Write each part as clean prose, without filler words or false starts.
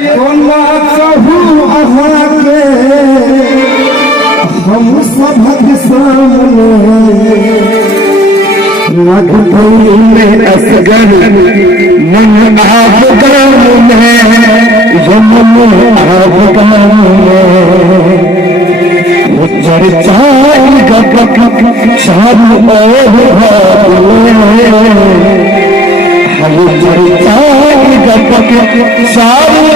कोना कहूँ अहाँ के हम सबक सामने लगभग में असगर मन आप गाम में जमन आप गाम में चर्चा गपक चारू हम चर्चा गपक चारू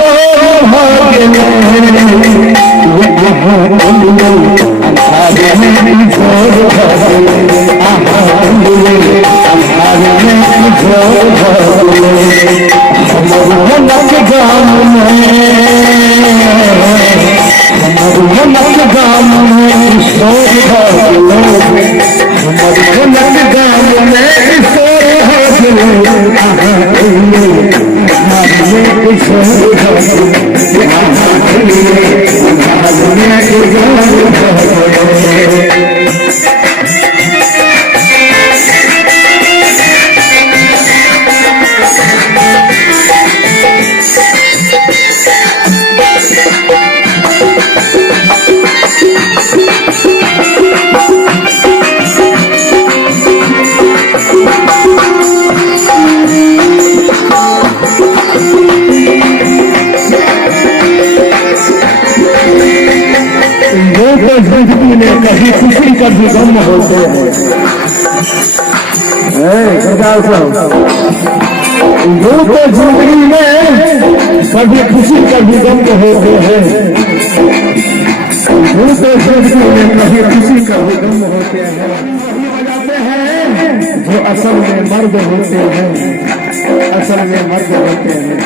कभी खुशी कभी गम होते हैं। जो तो जिंदगी में कभी खुशी कभी गम होते हैं। जो तो जिंदगी में कभी खुशी कभी गम होते हैं। वही बजाते हैं जो असल में मर्द होते हैं। असल में मर्द होते हैं।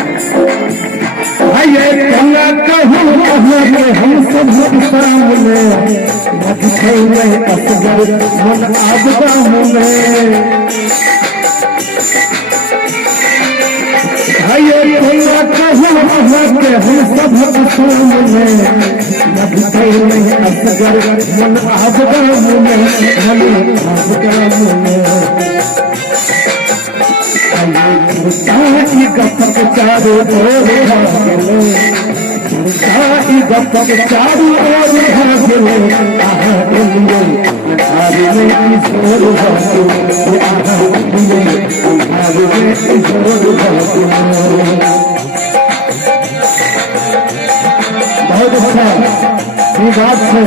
ये कला कहूँ हम सब सामने असगर मन आप गाम में ये कला कहूँ हम सब सामने असगर मन आप गाम में आप गाम में गपक चारू गपक चारू बहुत अच्छा ये बात है।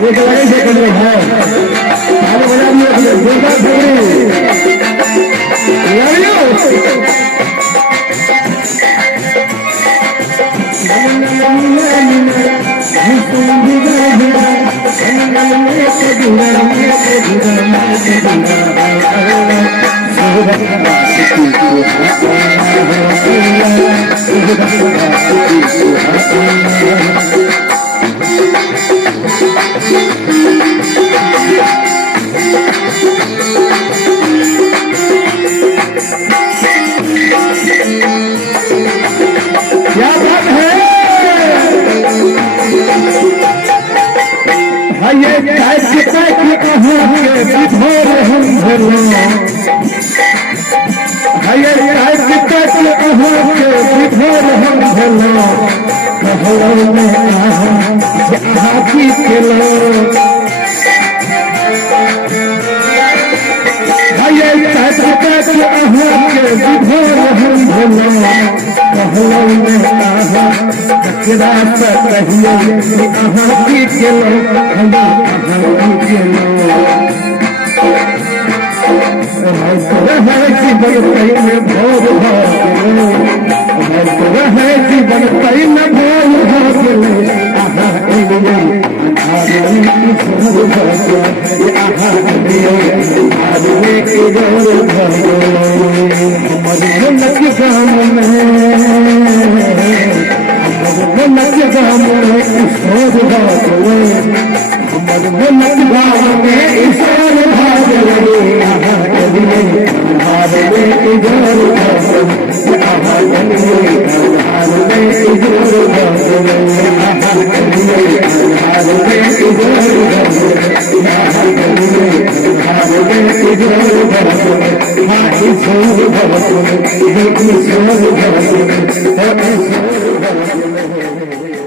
ये लगे से कर है बजा दिया दुर्गा ईश्वर भरत में, हाँ ईश्वर भरत में, ईश्वर भरत में, ईश्वर भरत में।